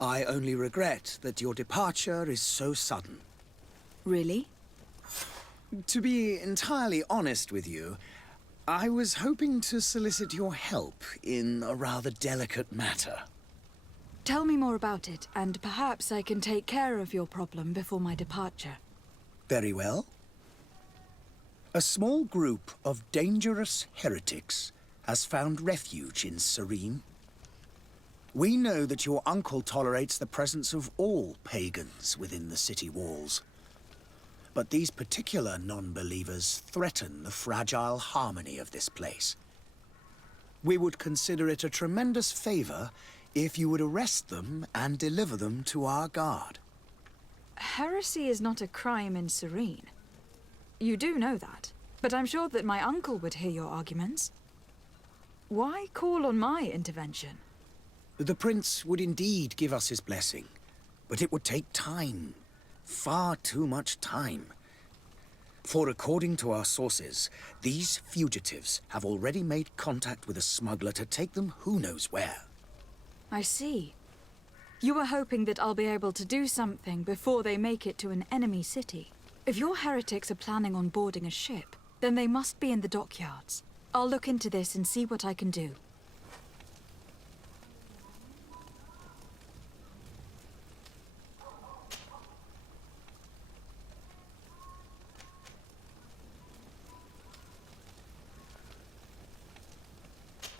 I only regret that your departure is so sudden. Really? To be entirely honest with you, I was hoping to solicit your help in a rather delicate matter. Tell me more about it, and perhaps I can take care of your problem before my departure. Very well. A small group of dangerous heretics has found refuge in Serene. We know that your uncle tolerates the presence of all pagans within the city walls. But these particular non-believers threaten the fragile harmony of this place. We would consider it a tremendous favor if you would arrest them and deliver them to our guard. Heresy is not a crime in Serene. You do know that, but I'm sure that my uncle would hear your arguments. Why call on my intervention? The prince would indeed give us his blessing, but it would take time. Far too much time. For according to our sources, these fugitives have already made contact with a smuggler to take them who knows where. I see. You were hoping that I'll be able to do something before they make it to an enemy city. If your heretics are planning on boarding a ship, then they must be in the dockyards. I'll look into this and see what I can do.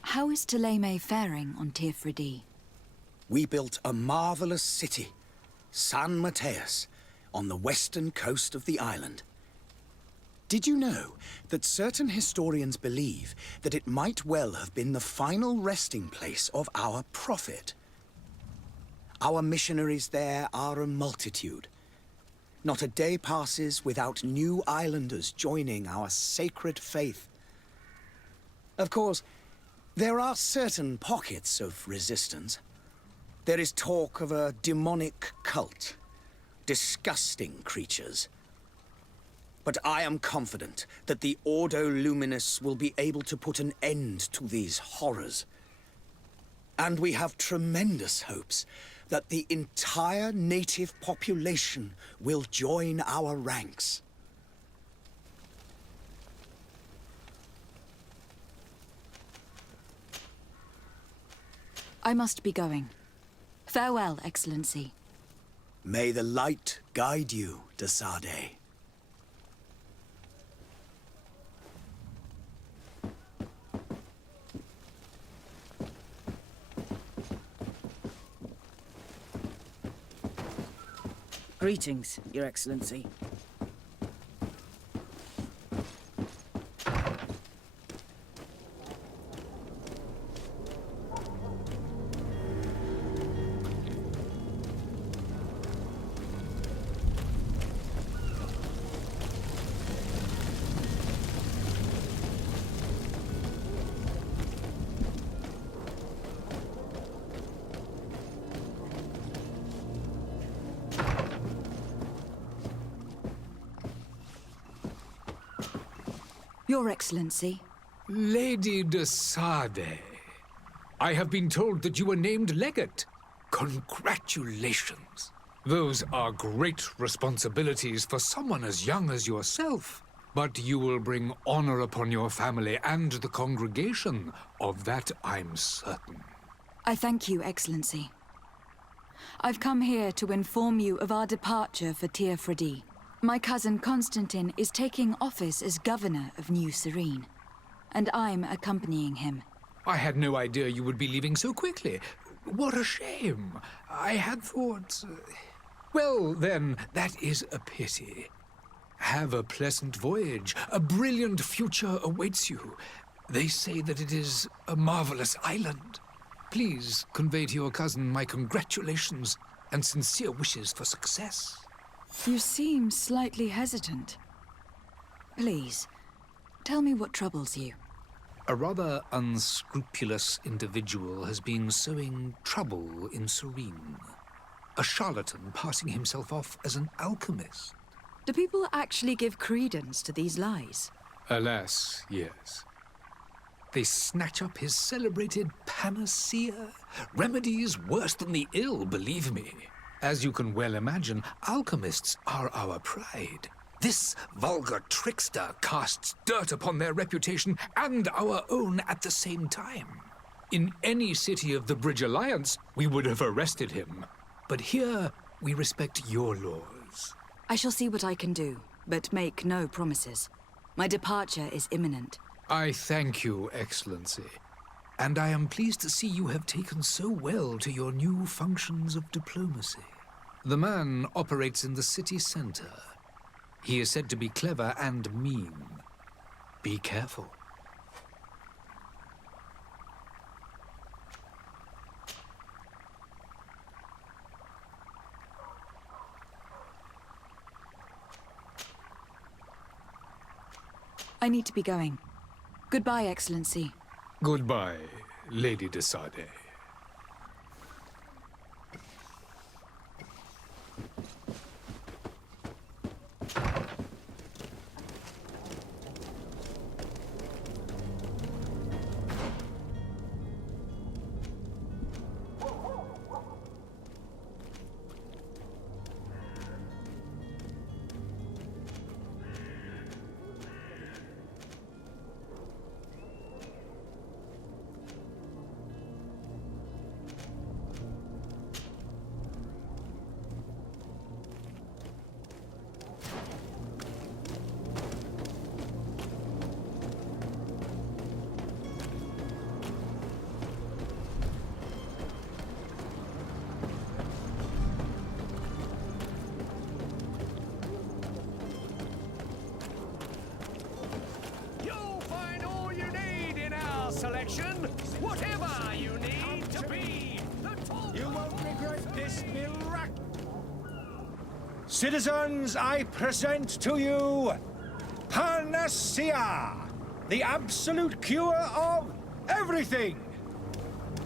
How is Ptolemy faring on Tirfridi? We built a marvelous city, San Mateus, on the western coast of the island. Did you know that certain historians believe that it might well have been the final resting place of our prophet? Our missionaries there are a multitude. Not a day passes without new islanders joining our sacred faith. Of course, there are certain pockets of resistance. There is talk of a demonic cult, disgusting creatures. But I am confident that the Ordo Luminis will be able to put an end to these horrors. And we have tremendous hopes that the entire native population will join our ranks. I must be going. Farewell, Excellency. May the light guide you, de Sade. Greetings, Your Excellency. Your Excellency. Lady de Sade, I have been told that you were named legate. Congratulations. Those are great responsibilities for someone as young as yourself. But you will bring honor upon your family and the congregation. Of that I'm certain. I thank you, Excellency. I've come here to inform you of our departure for Tirfridi. My cousin Constantine is taking office as governor of New Serene, and I'm accompanying him. I had no idea you would be leaving so quickly. What a shame. I had thought... Well, then, that is a pity. Have a pleasant voyage. A brilliant future awaits you. They say that it is a marvelous island. Please convey to your cousin my congratulations and sincere wishes for success. You seem slightly hesitant. Please, tell me what troubles you. A rather unscrupulous individual has been sowing trouble in Serene. A charlatan passing himself off as an alchemist. Do people actually give credence to these lies? Alas, yes. They snatch up his celebrated panacea. Remedies worse than the ill, believe me. As you can well imagine, alchemists are our pride. This vulgar trickster casts dirt upon their reputation and our own at the same time. In any city of the Bridge Alliance, we would have arrested him. But here, we respect your laws. I shall see what I can do, but make no promises. My departure is imminent. I thank you, Excellency. And I am pleased to see you have taken so well to your new functions of diplomacy. The man operates in the city center. He is said to be clever and mean. Be careful. I need to be going. Goodbye, Excellency. Goodbye, Lady de Sade. Selection, whatever you need to be. You won't regret this miracle. Citizens, I present to you Panacea, the absolute cure of everything.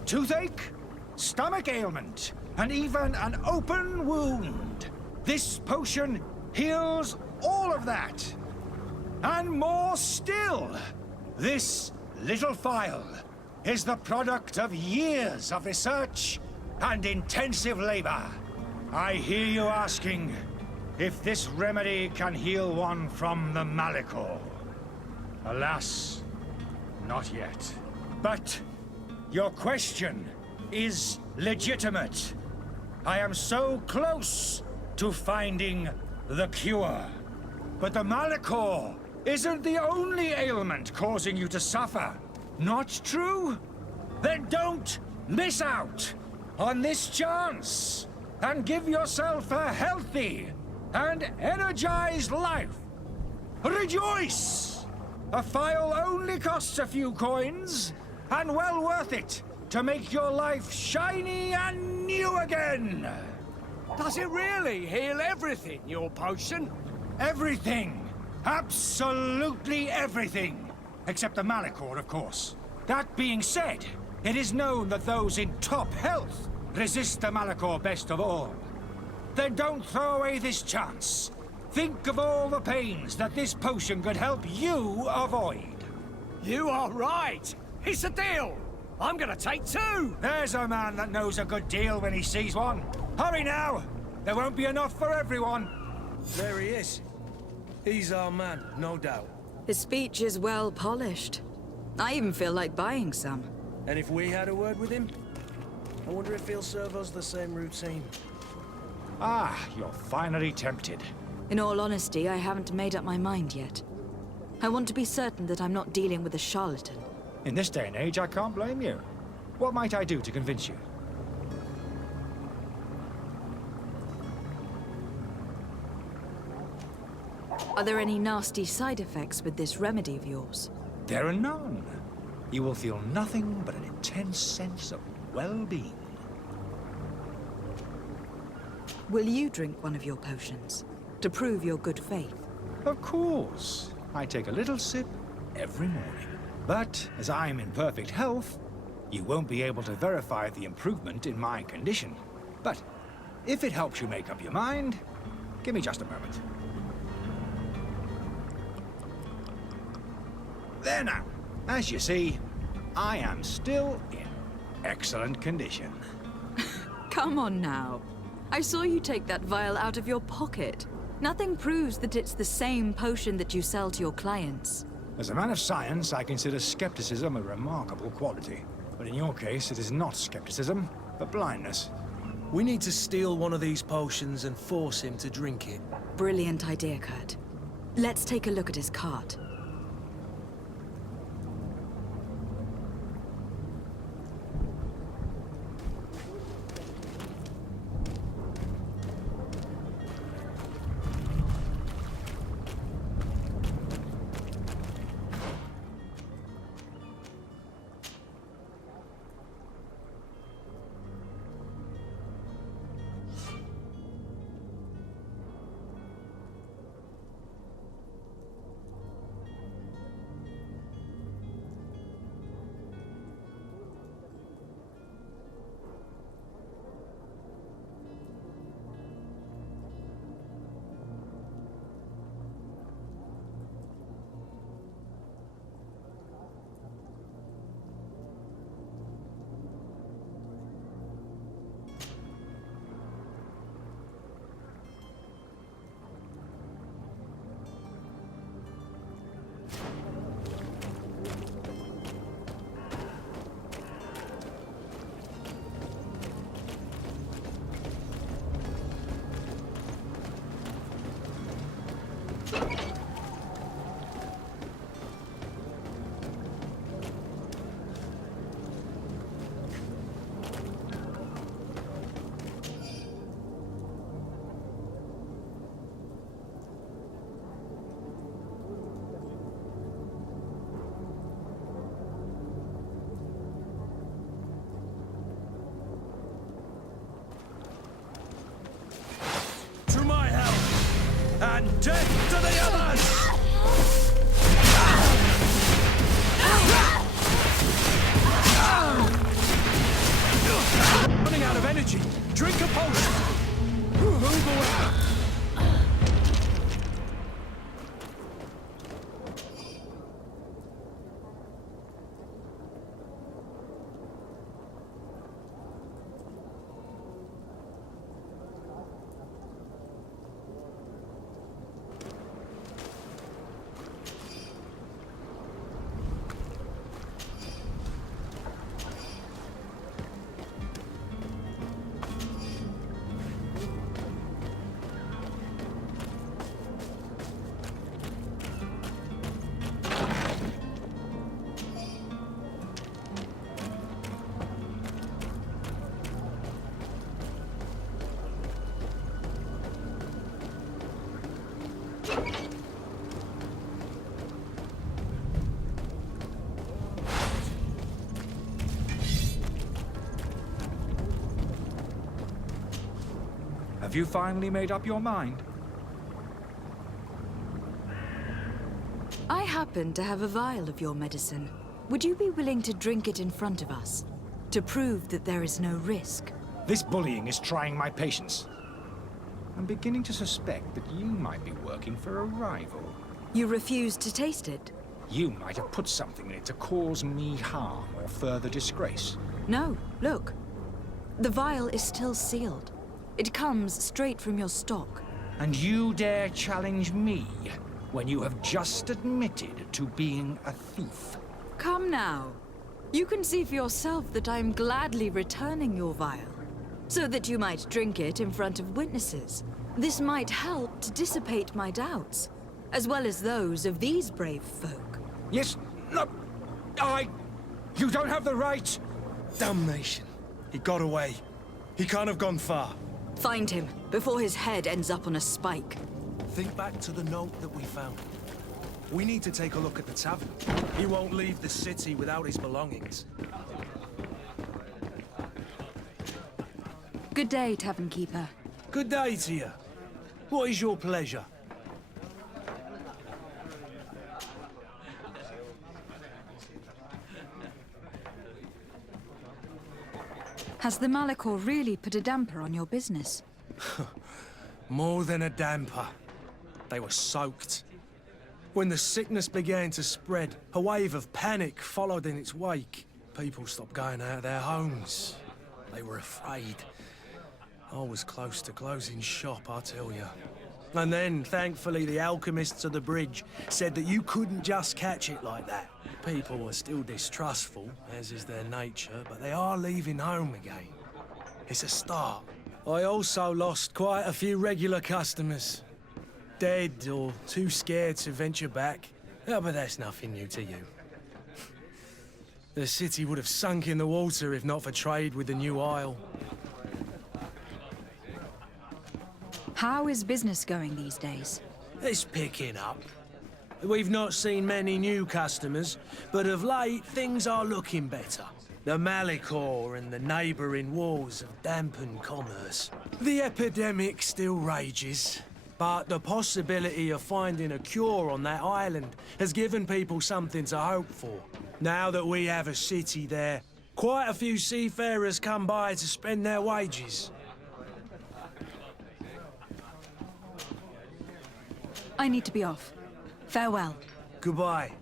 Toothache, stomach ailment, and even an open wound. This potion heals all of that. And more still. This little phial is the product of years of research and intensive labor. I hear you asking if this remedy can heal one from the Malachor. Alas, not yet. But your question is legitimate. I am so close to finding the cure. But the Malachor isn't the only ailment causing you to suffer. Not true? Then don't miss out on this chance and give yourself a healthy and energized life. Rejoice! A phial only costs a few coins, and well worth it to make your life shiny and new again. Does it really heal everything, your potion? Everything. Absolutely everything. Except the Malachor, of course. That being said, it is known that those in top health resist the Malachor best of all. Then don't throw away this chance. Think of all the pains that this potion could help you avoid. You are right. It's a deal. I'm gonna take two. There's a man that knows a good deal when he sees one. Hurry now. There won't be enough for everyone. There he is. He's our man, no doubt. His speech is well polished. I even feel like buying some. And if we had a word with him, I wonder if he'll serve us the same routine. Ah, you're finally tempted. In all honesty, I haven't made up my mind yet. I want to be certain that I'm not dealing with a charlatan. In this day and age, I can't blame you. What might I do to convince you? Are there any nasty side effects with this remedy of yours? There are none. You will feel nothing but an intense sense of well-being. Will you drink one of your potions to prove your good faith? Of course. I take a little sip every morning. But as I'm in perfect health, you won't be able to verify the improvement in my condition. But if it helps you make up your mind, give me just a moment. There now. As you see, I am still in excellent condition. Come on now. I saw you take that vial out of your pocket. Nothing proves that it's the same potion that you sell to your clients. As a man of science, I consider skepticism a remarkable quality. But in your case, it is not skepticism, but blindness. We need to steal one of these potions and force him to drink it. Brilliant idea, Kurt. Let's take a look at his cart. And death to the others! Running out of energy. Drink a potion. Move away. Have you finally made up your mind? I happen to have a vial of your medicine. Would you be willing to drink it in front of us? To prove that there is no risk? This bullying is trying my patience. I'm beginning to suspect that you might be working for a rival. You refuse to taste it? You might have put something in it to cause me harm or further disgrace. No, look. The vial is still sealed. It comes straight from your stock. And you dare challenge me when you have just admitted to being a thief? Come now. You can see for yourself that I am gladly returning your vial, so that you might drink it in front of witnesses. This might help to dissipate my doubts, as well as those of these brave folk. Yes, no, you don't have the right. Damnation. He got away. He can't have gone far. Find him, before his head ends up on a spike. Think back to the note that we found. We need to take a look at the tavern. He won't leave the city without his belongings. Good day, Tavern Keeper. Good day to you. What is your pleasure? Has the Malachor really put a damper on your business? More than a damper. They were soaked. When the sickness began to spread, a wave of panic followed in its wake. People stopped going out of their homes. They were afraid. I was close to closing shop, I tell you. And then, thankfully, the alchemists of the bridge said that you couldn't just catch it like that. People are still distrustful, as is their nature, but they are leaving home again. It's a start. I also lost quite a few regular customers. Dead or too scared to venture back. Oh, but that's nothing new to you. The city would have sunk in the water if not for trade with the New Isle. How is business going these days? It's picking up. We've not seen many new customers, but of late things are looking better. The Malicor and the neighbouring wars have dampened commerce. The epidemic still rages, but the possibility of finding a cure on that island has given people something to hope for. Now that we have a city there, quite a few seafarers come by to spend their wages. I need to be off. Farewell. Goodbye.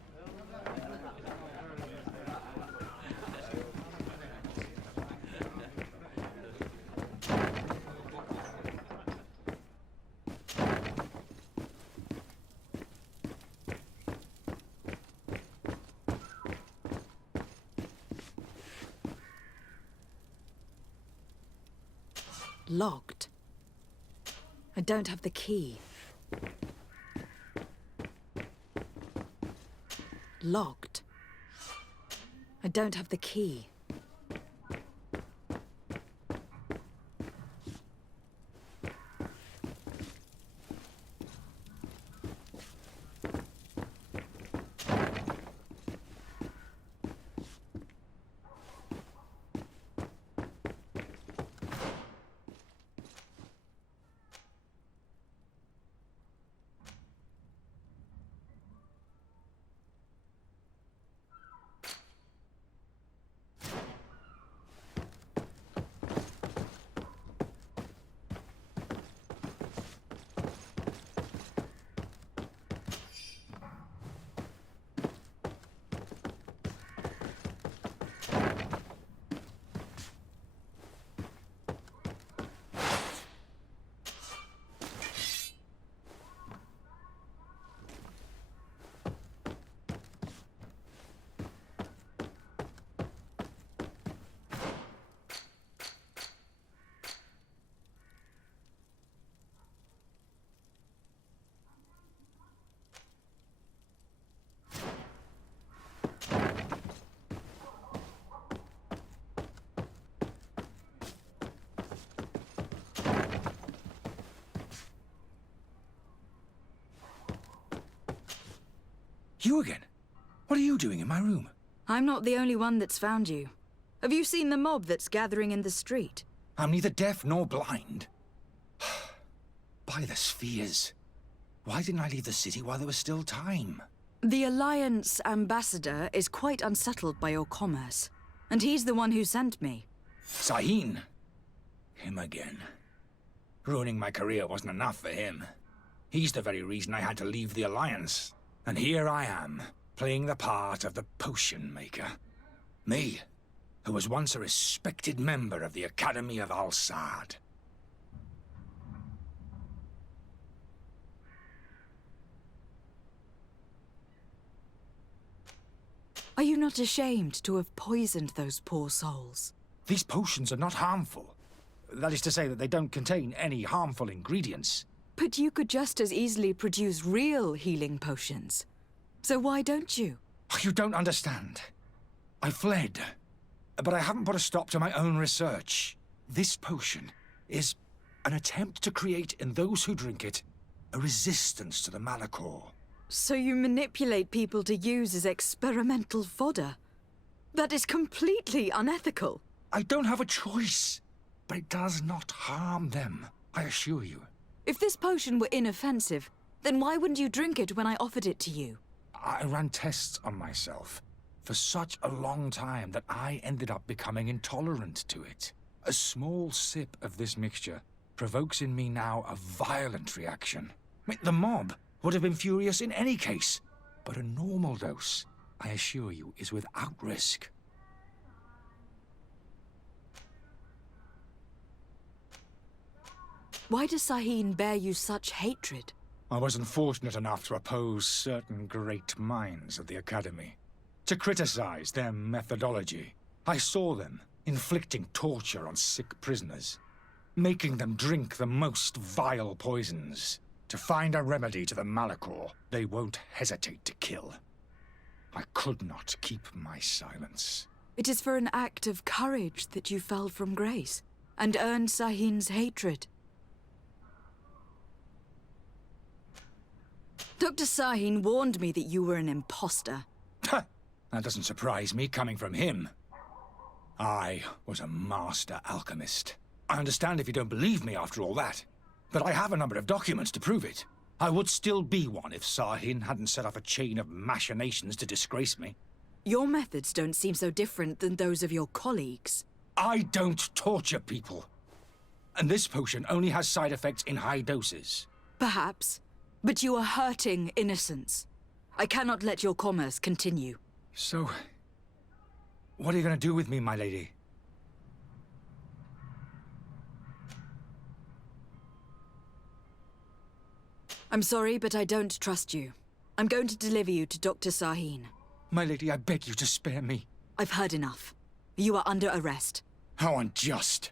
Locked. I don't have the key. Locked. I don't have the key. You again? What are you doing in my room? I'm not the only one that's found you. Have you seen the mob that's gathering in the street? I'm neither deaf nor blind. By the spheres. Why didn't I leave the city while there was still time? The Alliance ambassador is quite unsettled by your commerce, and he's the one who sent me. Sahin. Him again. Ruining my career wasn't enough for him. He's the very reason I had to leave the Alliance. And here I am, playing the part of the potion maker. Me, who was once a respected member of the Academy of Al-Sad. Are you not ashamed to have poisoned those poor souls? These potions are not harmful. That is to say that they don't contain any harmful ingredients. But you could just as easily produce real healing potions. So why don't you? You don't understand. I fled, but I haven't put a stop to my own research. This potion is an attempt to create in those who drink it a resistance to the Malicor. So you manipulate people to use as experimental fodder? That is completely unethical. I don't have a choice, but it does not harm them, I assure you. If this potion were inoffensive, then why wouldn't you drink it when I offered it to you? I ran tests on myself for such a long time that I ended up becoming intolerant to it. A small sip of this mixture provokes in me now a violent reaction. The mob would have been furious in any case. But a normal dose, I assure you, is without risk. Why does Sahin bear you such hatred? I was unfortunate enough to oppose certain great minds of the Academy, to criticize their methodology. I saw them inflicting torture on sick prisoners, making them drink the most vile poisons. To find a remedy to the Malachor, they won't hesitate to kill. I could not keep my silence. It is for an act of courage that you fell from grace, and earned Sahin's hatred. Dr. Sahin warned me that you were an imposter. That doesn't surprise me, coming from him. I was a master alchemist. I understand if you don't believe me after all that, but I have a number of documents to prove it. I would still be one if Sahin hadn't set off a chain of machinations to disgrace me. Your methods don't seem so different than those of your colleagues. I don't torture people. And this potion only has side effects in high doses. Perhaps, but you are hurting innocents. I cannot let your commerce continue. So, what are you going to do with me, my lady? I'm sorry, but I don't trust you. I'm going to deliver you to Dr. Sahin. My lady, I beg you to spare me. I've heard enough. You are under arrest. How unjust.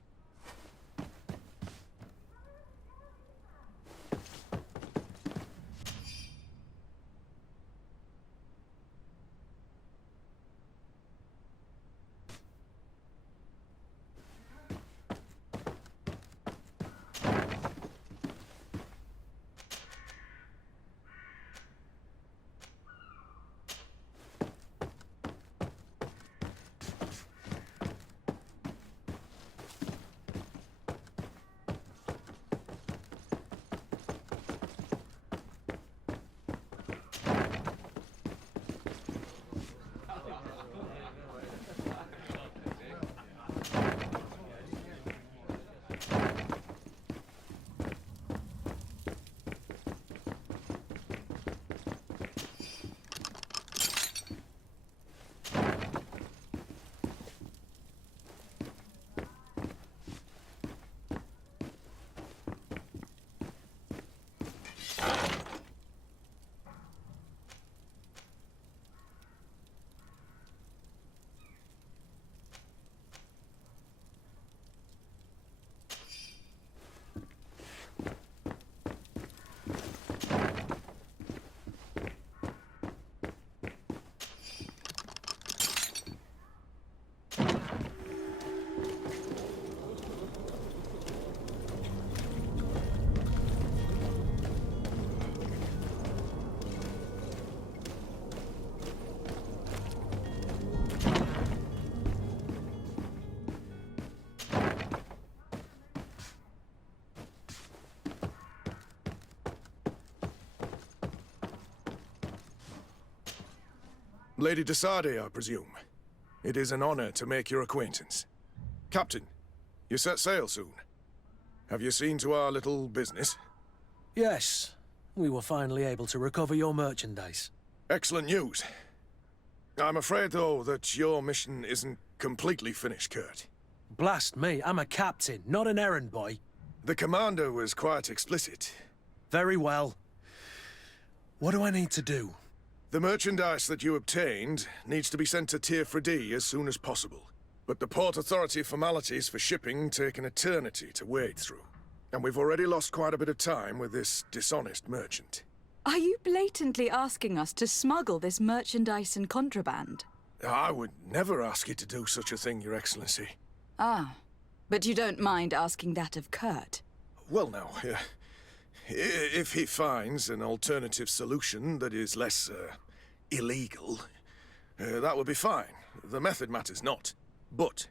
Lady de Sardet, I presume. It is an honor to make your acquaintance. Captain, you set sail soon. Have you seen to our little business? Yes, we were finally able to recover your merchandise. Excellent news. I'm afraid, though, that your mission isn't completely finished, Kurt. Blast me, I'm a captain, not an errand boy. The commander was quite explicit. Very well. What do I need to do? The merchandise that you obtained needs to be sent to Tier 4D as soon as possible. But the Port Authority formalities for shipping take an eternity to wade through. And we've already lost quite a bit of time with this dishonest merchant. Are you blatantly asking us to smuggle this merchandise and contraband? I would never ask you to do such a thing, Your Excellency. Ah, but you don't mind asking that of Kurt? Well, no. If he finds an alternative solution that is less, illegal, that would be fine. The method matters not. But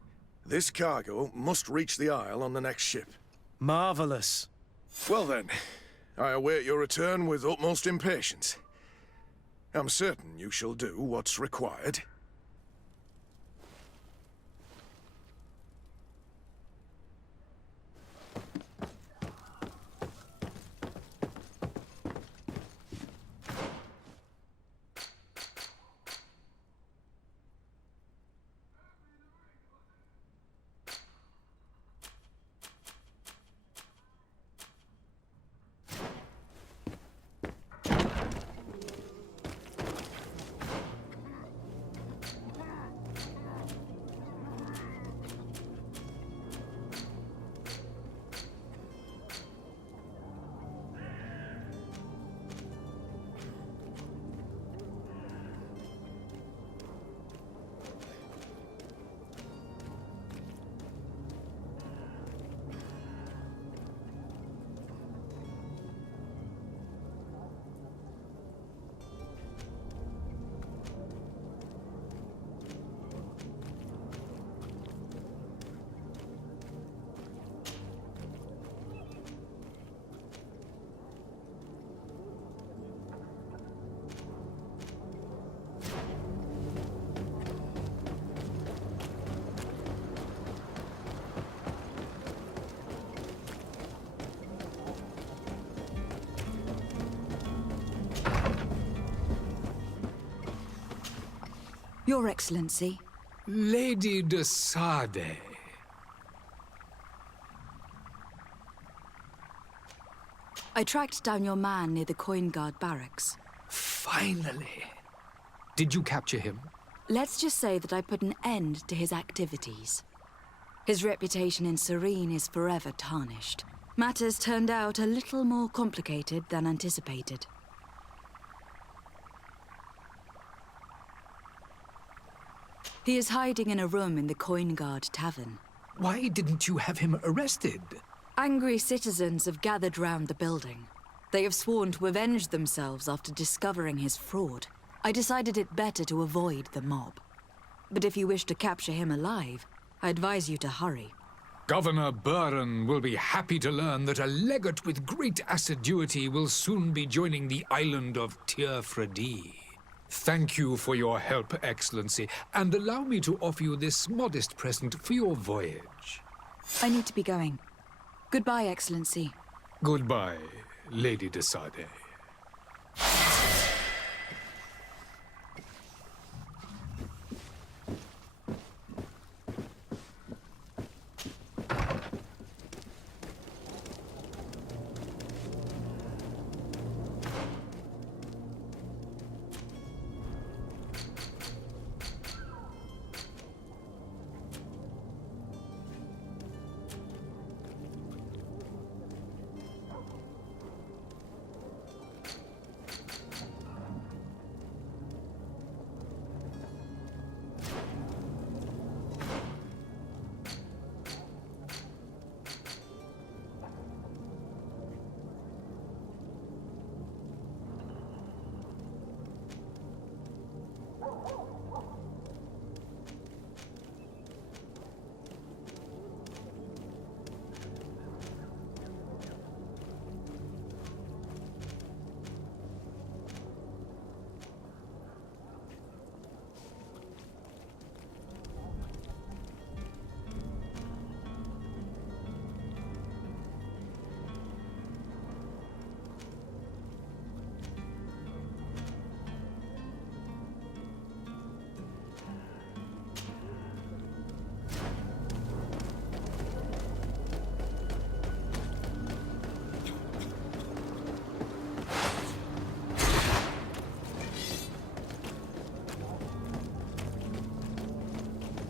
this cargo must reach the Isle on the next ship. Marvelous. Well then, I await your return with utmost impatience. I'm certain you shall do what's required. Your Excellency. Lady de Sade. I tracked down your man near the Coin Guard barracks. Finally. Did you capture him? Let's just say that I put an end to his activities. His reputation in Serene is forever tarnished. Matters turned out a little more complicated than anticipated. He is hiding in a room in the Coin Guard Tavern. Why didn't you have him arrested? Angry citizens have gathered round the building. They have sworn to avenge themselves after discovering his fraud. I decided it better to avoid the mob. But if you wish to capture him alive, I advise you to hurry. Governor Buren will be happy to learn that a legate with great assiduity will soon be joining the island of Tir-Fredi. Thank you for your help, Excellency, and allow me to offer you this modest present for your voyage. I need to be going. Goodbye, Excellency. Goodbye, Lady de Sade.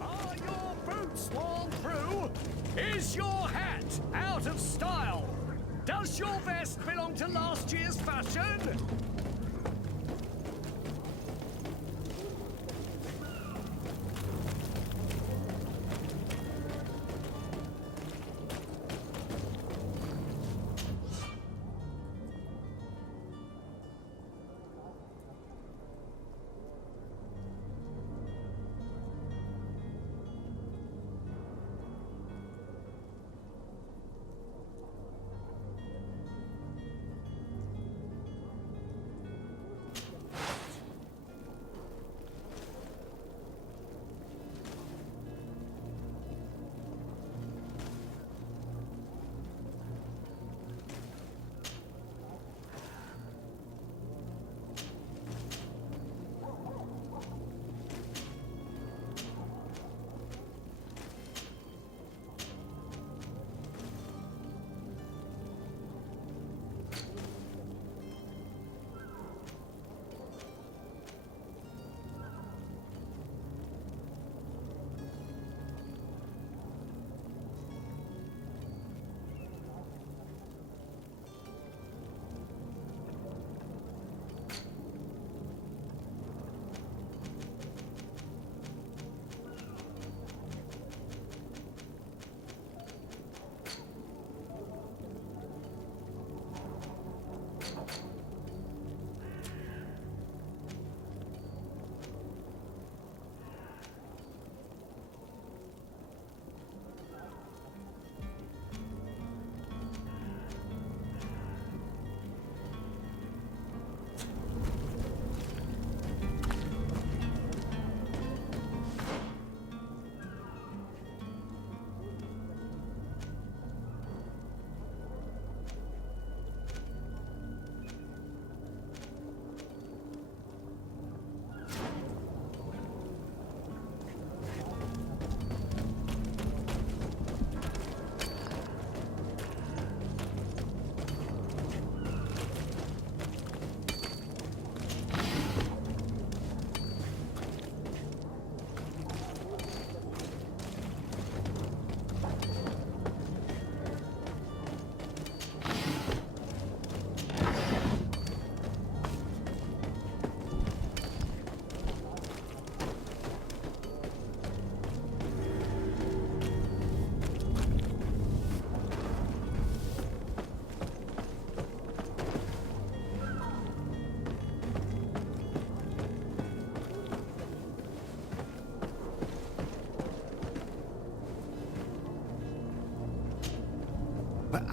Are your boots worn through? Is your hat out of style? Does your vest belong to last year's fashion?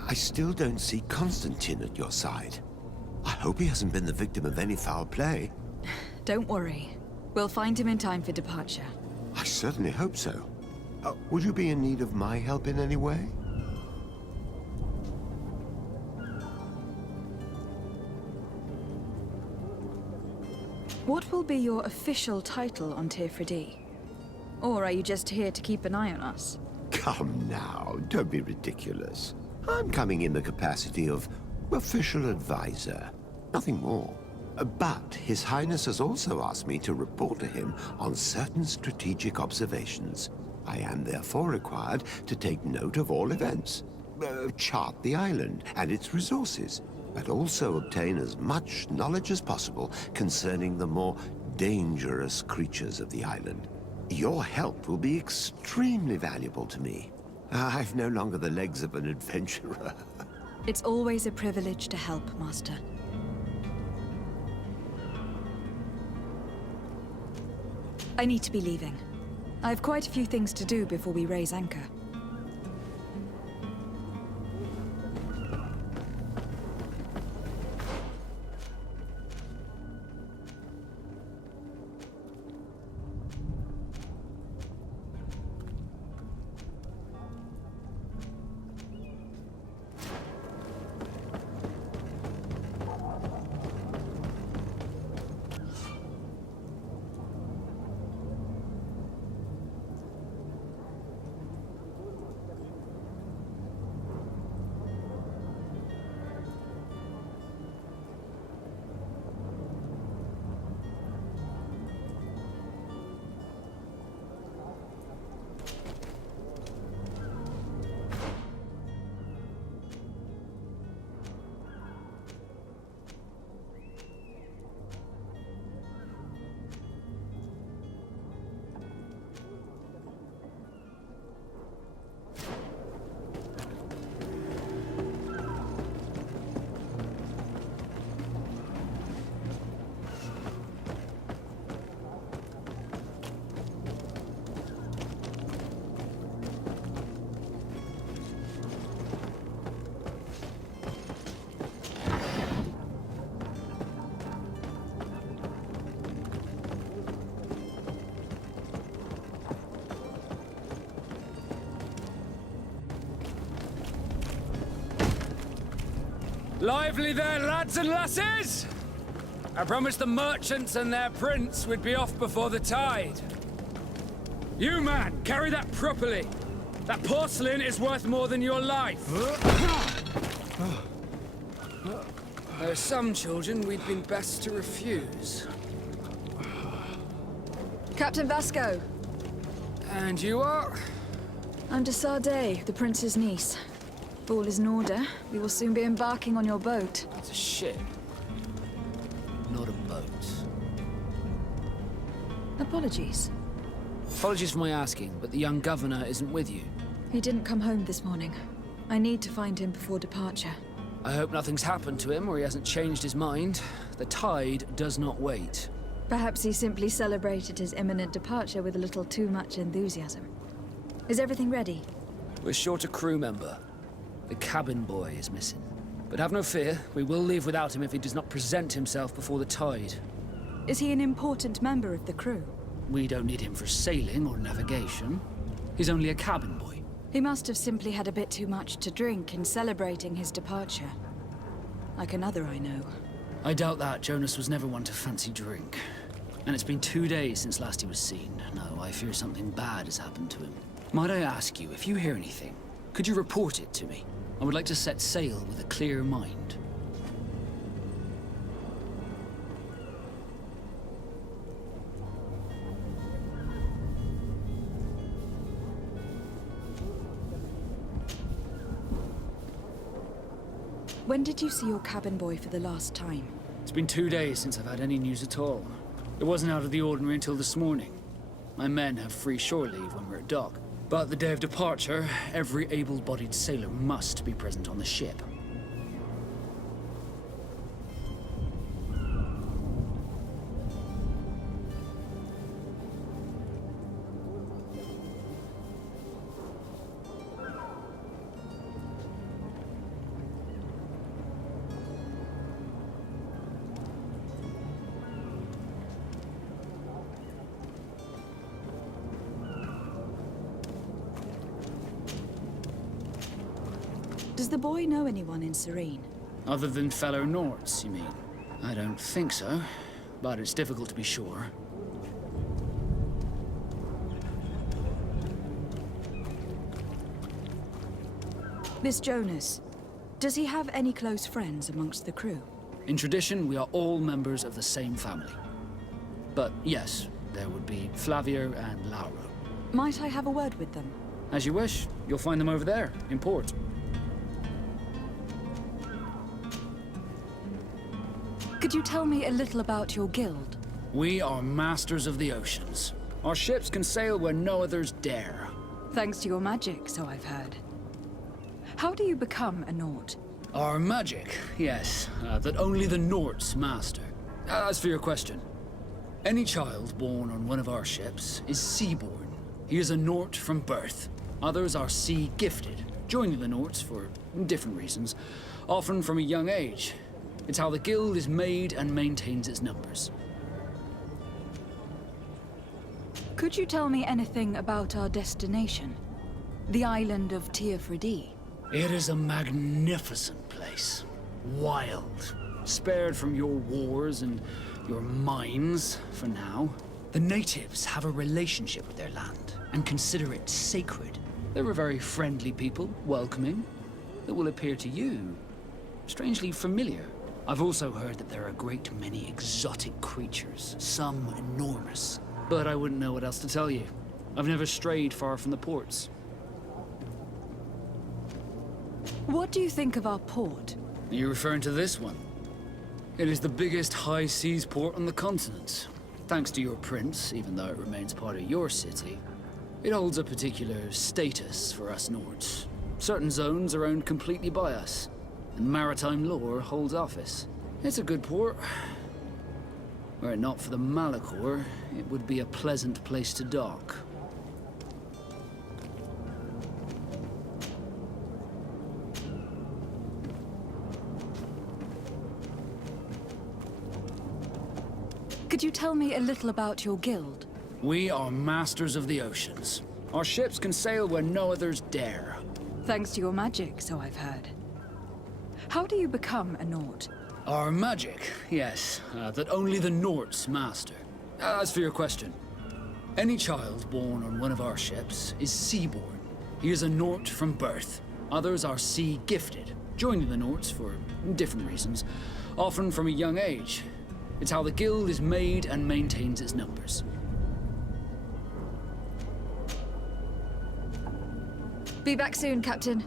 I still don't see Constantine at your side. I hope he hasn't been the victim of any foul play. Don't worry. We'll find him in time for departure. I certainly hope so. Would you be in need of my help in any way? What will be your official title on Tirfridi? Or are you just here to keep an eye on us? Come now, don't be ridiculous. I'm coming in the capacity of official advisor, nothing more. But His Highness has also asked me to report to him on certain strategic observations. I am therefore required to take note of all events, chart the island and its resources, but also obtain as much knowledge as possible concerning the more dangerous creatures of the island. Your help will be extremely valuable to me. I've no longer the legs of an adventurer. It's always a privilege to help, Master. I need to be leaving. I have quite a few things to do before we raise anchor. Lively there, lads and lasses! I promised the merchants and their prince we'd be off before the tide. You, man, carry that properly. That porcelain is worth more than your life. There are some children we'd been best to refuse. Captain Vasco! And you are? I'm de Sade, the prince's niece. All is in order. We will soon be embarking on your boat. It's a ship, not a boat. Apologies. Apologies for my asking, but the young governor isn't with you. He didn't come home this morning. I need to find him before departure. I hope nothing's happened to him or he hasn't changed his mind. The tide does not wait. Perhaps he simply celebrated his imminent departure with a little too much enthusiasm. Is everything ready? We're short a crew member. The cabin boy is missing. But have no fear, we will leave without him if he does not present himself before the tide. Is he an important member of the crew? We don't need him for sailing or navigation. He's only a cabin boy. He must have simply had a bit too much to drink in celebrating his departure. Like another I know. I doubt that. Jonas was never one to fancy drink. And it's been 2 days since last he was seen. No, I fear something bad has happened to him. Might I ask you, if you hear anything, could you report it to me? I would like to set sail with a clear mind. When did you see your cabin boy for the last time? It's been 2 days since I've had any news at all. It wasn't out of the ordinary until this morning. My men have free shore leave when we're at dock. But the day of departure, every able-bodied sailor must be present on the ship. Does the boy know anyone in Serene? Other than fellow Nords, you mean? I don't think so, but it's difficult to be sure. This Jonas, does he have any close friends amongst the crew? In tradition, we are all members of the same family. But yes, there would be Flavio and Lauro. Might I have a word with them? As you wish. You'll find them over there, in port. Could you tell me a little about your guild? We are masters of the oceans. Our ships can sail where no others dare. Thanks to your magic, so I've heard. How do you become a Nort? Our magic, yes, that only the Norts master. As for your question, any child born on one of our ships is seaborn. He is a Nort from birth. Others are sea-gifted, joining the Norts for different reasons, often from a young age. It's how the guild is made and maintains its numbers. Could you tell me anything about our destination? The island of Teofridi? It is a magnificent place. Wild. Spared from your wars and your mines, for now. The natives have a relationship with their land and consider it sacred. They're a very friendly people, welcoming, that will appear to you strangely familiar. I've also heard that there are a great many exotic creatures, some enormous. But I wouldn't know what else to tell you. I've never strayed far from the ports. What do you think of our port? Are you referring to this one? It is the biggest high seas port on the continent. Thanks to your prince, even though it remains part of your city, it holds a particular status for us Nords. Certain zones are owned completely by us, and maritime law holds office. It's a good port. Were it not for the Malachor, it would be a pleasant place to dock. Could you tell me a little about your guild? We are masters of the oceans. Our ships can sail where no others dare. Thanks to your magic, so I've heard. How do you become a Nort? Our magic, yes, that only the Norts master. As for your question, any child born on one of our ships is seaborn. He is a Nort from birth. Others are sea-gifted, joining the Norts for different reasons, often from a young age. It's how the guild is made and maintains its numbers. Be back soon, Captain.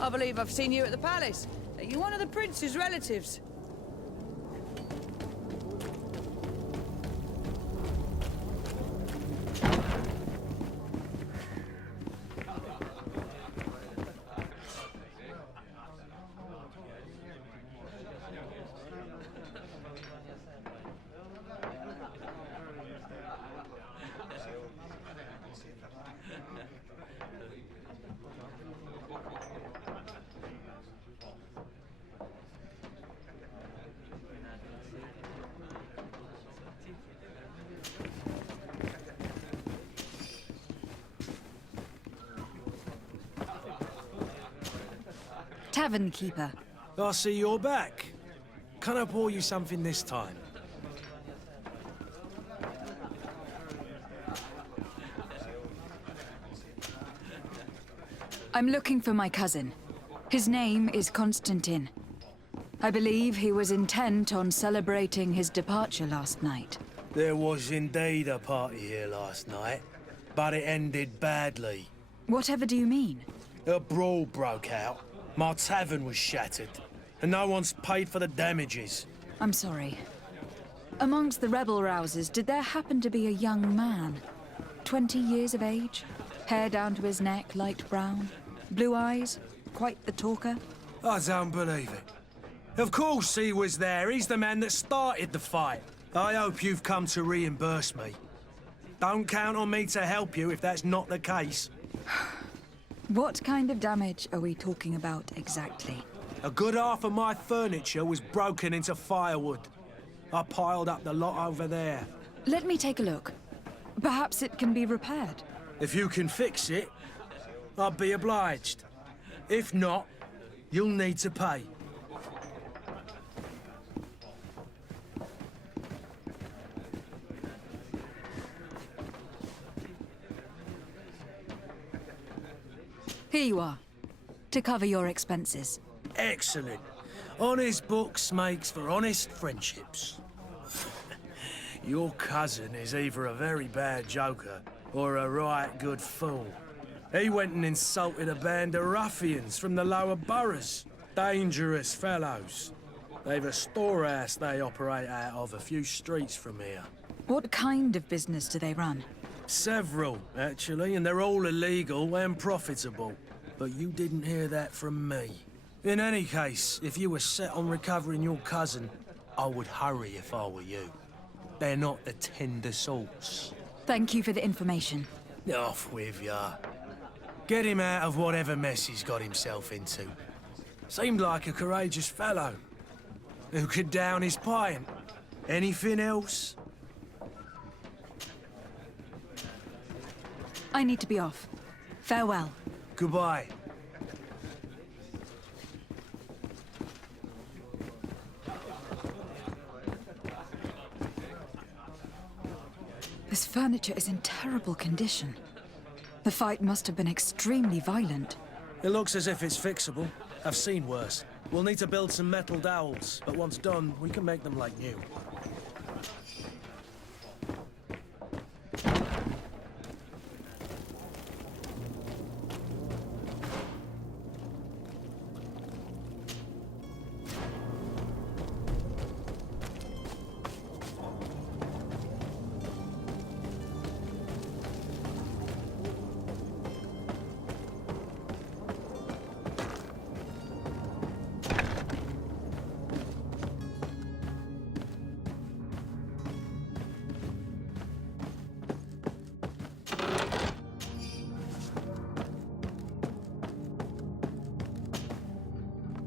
I believe I've seen you at the palace. Are you one of the prince's relatives? Tavern keeper. I see you're back. Can I pour you something this time? I'm looking for my cousin. His name is Constantine. I believe he was intent on celebrating his departure last night. There was indeed a party here last night, but it ended badly. Whatever do you mean? A brawl broke out. My tavern was shattered, and no one's paid for the damages. I'm sorry. Amongst the rebel rousers, did there happen to be a young man? 20 years of age? Hair down to his neck, light brown? Blue eyes? Quite the talker? I don't believe it. Of course he was there. He's the man that started the fight. I hope you've come to reimburse me. Don't count on me to help you if that's not the case. What kind of damage are we talking about exactly? A good half of my furniture was broken into firewood. I piled up the lot over there. Let me take a look. Perhaps it can be repaired. If you can fix it, I'd be obliged. If not, you'll need to pay. Here you are, to cover your expenses. Excellent. Honest books makes for honest friendships. Your cousin is either a very bad joker or a right good fool. He went and insulted a band of ruffians from the lower boroughs. Dangerous fellows. They've a storehouse they operate out of a few streets from here. What kind of business do they run? Several, actually, and they're all illegal and profitable. But you didn't hear that from me. In any case, if you were set on recovering your cousin, I would hurry if I were you. They're not the tender sorts. Thank you for the information. Off with ya. Get him out of whatever mess he's got himself into. Seemed like a courageous fellow. Who could down his pint? Anything else? I need to be off. Farewell. Goodbye. This furniture is in terrible condition. The fight must have been extremely violent. It looks as if it's fixable. I've seen worse. We'll need to build some metal dowels, but once done, we can make them like new.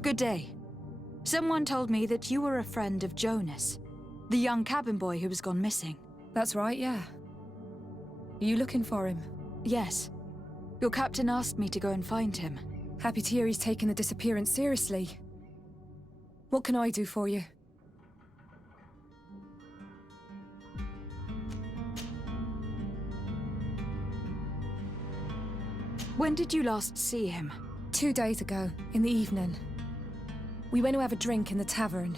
Good day. Someone told me that you were a friend of Jonas, the young cabin boy who was gone missing. That's right, yeah. Are you looking for him? Yes. Your captain asked me to go and find him. Happy to hear he's taken the disappearance seriously. What can I do for you? When did you last see him? 2 days ago, in the evening. We went to have a drink in the tavern.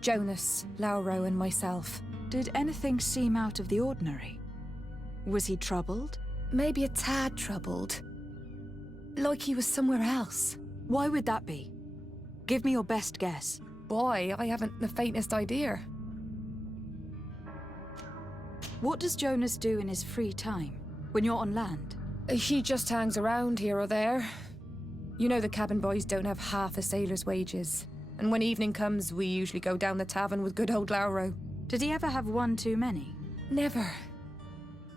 Jonas, Lauro and myself. Did anything seem out of the ordinary? Was he troubled? Maybe a tad troubled. Like he was somewhere else. Why would that be? Give me your best guess. Boy, I haven't the faintest idea. What does Jonas do in his free time, when you're on land? He just hangs around here or there. You know the cabin boys don't have half a sailor's wages. And when evening comes, we usually go down the tavern with good old Lauro. Did he ever have one too many? Never.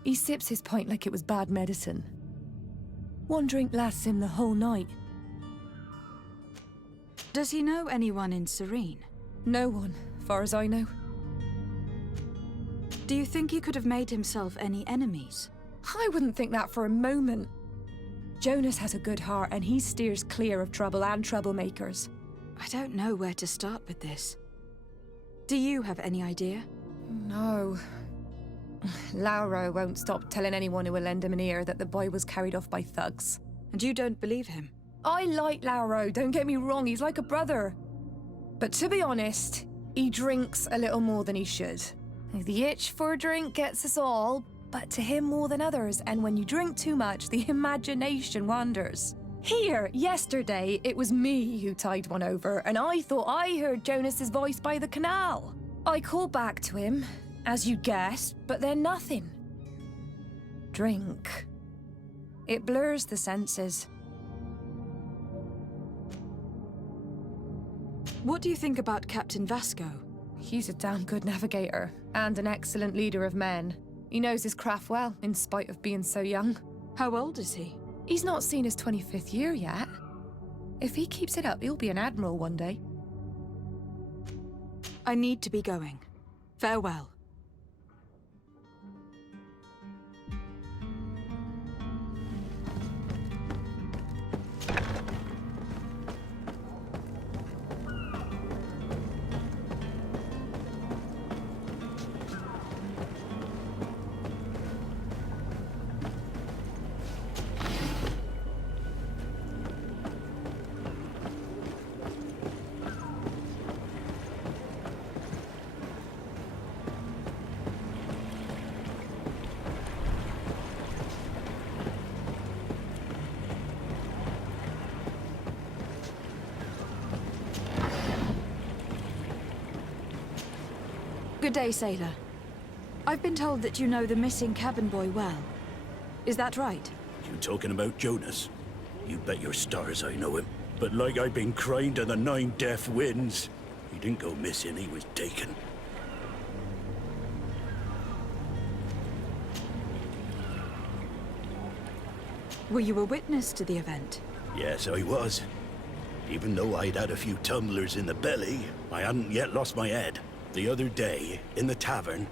He sips his pint like it was bad medicine. One drink lasts him the whole night. Does he know anyone in Serene? No one, far as I know. Do you think he could have made himself any enemies? I wouldn't think that for a moment. Jonas has a good heart and he steers clear of trouble and troublemakers. I don't know where to start with this. Do you have any idea? No. Lauro won't stop telling anyone who will lend him an ear that the boy was carried off by thugs. And you don't believe him? I like Lauro, don't get me wrong, he's like a brother. But to be honest, he drinks a little more than he should. The itch for a drink gets us all, but to him more than others, and when you drink too much, the imagination wanders. Here, yesterday, it was me who tied one over, and I thought I heard Jonas's voice by the canal. I called back to him, as you guessed, but then nothing. Drink. It blurs the senses. What do you think about Captain Vasco? He's a damn good navigator, and an excellent leader of men. He knows his craft well, in spite of being so young. How old is he? He's not seen his 25th year yet. If he keeps it up, he'll be an admiral one day. I need to be going. Farewell. Good day, sailor. I've been told that you know the missing cabin boy well. Is that right? You talking about Jonas? You bet your stars I know him. But like I've been crying to the 9 death winds, he didn't go missing, he was taken. Were you a witness to the event? Yes, I was. Even though I'd had a few tumblers in the belly, I hadn't yet lost my head. The other day, in the tavern,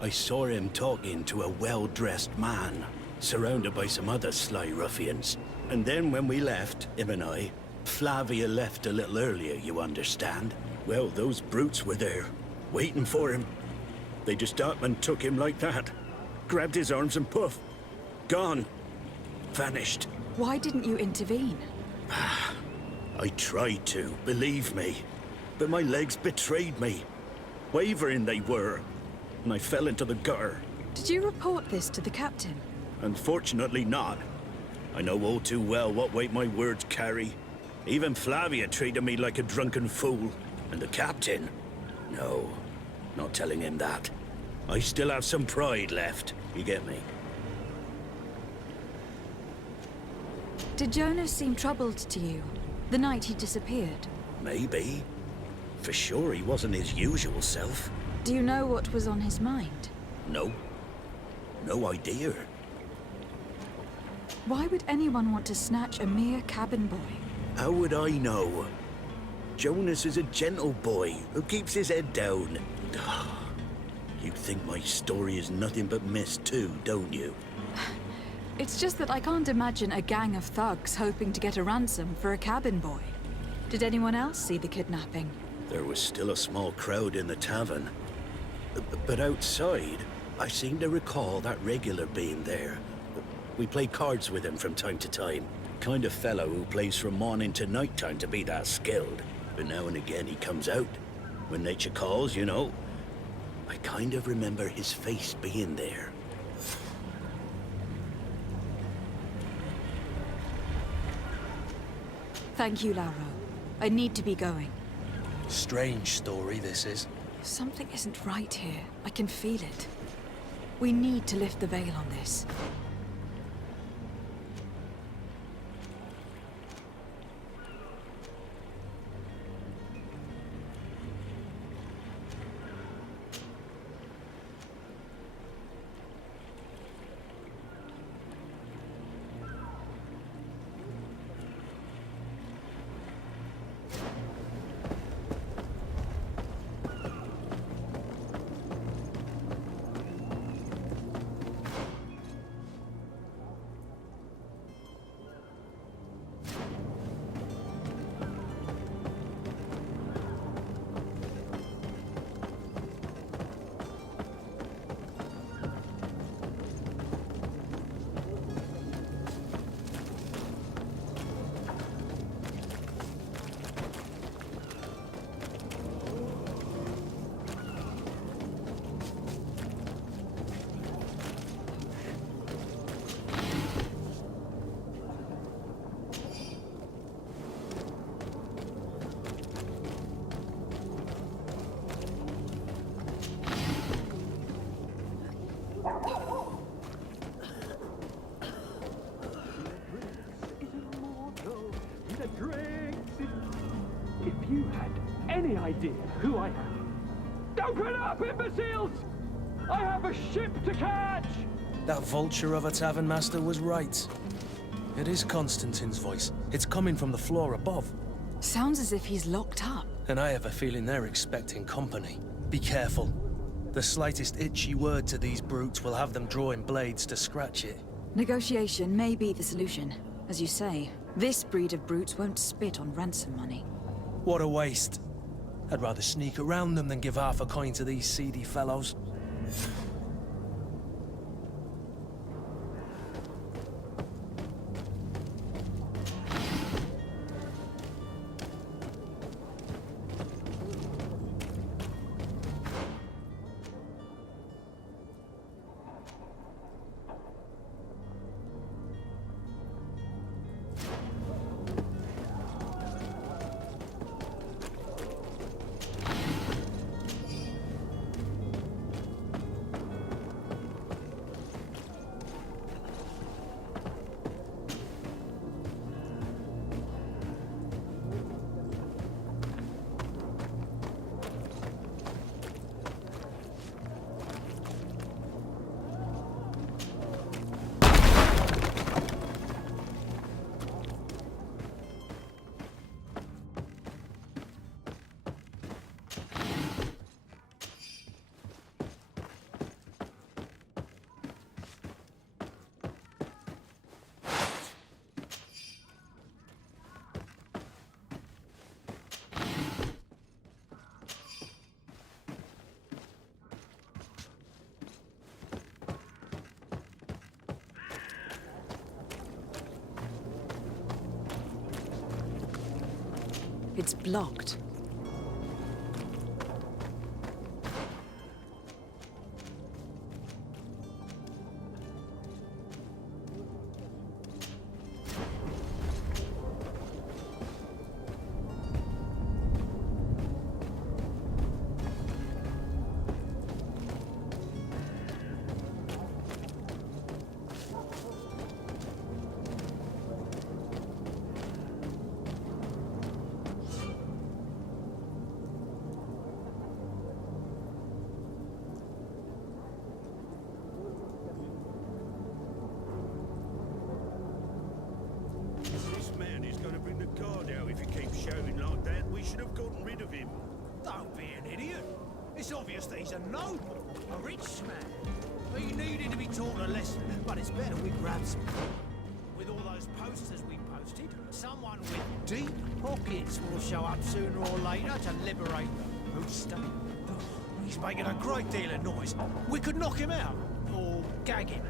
I saw him talking to a well-dressed man, surrounded by some other sly ruffians. And then when we left, him and I, Flavia left a little earlier, you understand. Well, those brutes were there, waiting for him. They just up and took him like that. Grabbed his arms and poof, gone. Vanished. Why didn't you intervene? I tried to, believe me. But my legs betrayed me. Wavering they were, and I fell into the gutter. Did you report this to the captain? Unfortunately not. I know all too well what weight my words carry. Even Flavia treated me like a drunken fool. And the captain? No, not telling him that. I still have some pride left, you get me? Did Jonas seem troubled to you, the night he disappeared? Maybe. For sure he wasn't his usual self. Do you know what was on his mind? No. No idea. Why would anyone want to snatch a mere cabin boy? How would I know? Jonas is a gentle boy who keeps his head down. You think my story is nothing but mist too, don't you? It's just that I can't imagine a gang of thugs hoping to get a ransom for a cabin boy. Did anyone else see the kidnapping? There was still a small crowd in the tavern. But outside, I seem to recall that regular being there. We play cards with him from time to time. Kind of fellow who plays from morning to night time to be that skilled. But now and again he comes out. When nature calls, you know. I kind of remember his face being there. Thank you, Lauro. I need to be going. Strange story, this is. Something isn't right here. I can feel it. We need to lift the veil on this. you had any idea who I am. Open up, imbeciles! I have a ship to catch! That vulture of a tavern master was right. It is Constantine's voice. It's coming from the floor above. Sounds as if he's locked up. And I have a feeling they're expecting company. Be careful. The slightest itchy word to these brutes will have them drawing blades to scratch it. Negotiation may be the solution. As you say, this breed of brutes won't spit on ransom money. What a waste. I'd rather sneak around them than give half a coin to these seedy fellows. It's blocked. We should have gotten rid of him. Don't be an idiot. It's obvious that he's a noble, a rich man. He needed to be taught a lesson, but it's better we grab some. With all those posters we posted, someone with deep pockets will show up sooner or later to liberate the rooster. He's making a great deal of noise. We could knock him out, or gag him.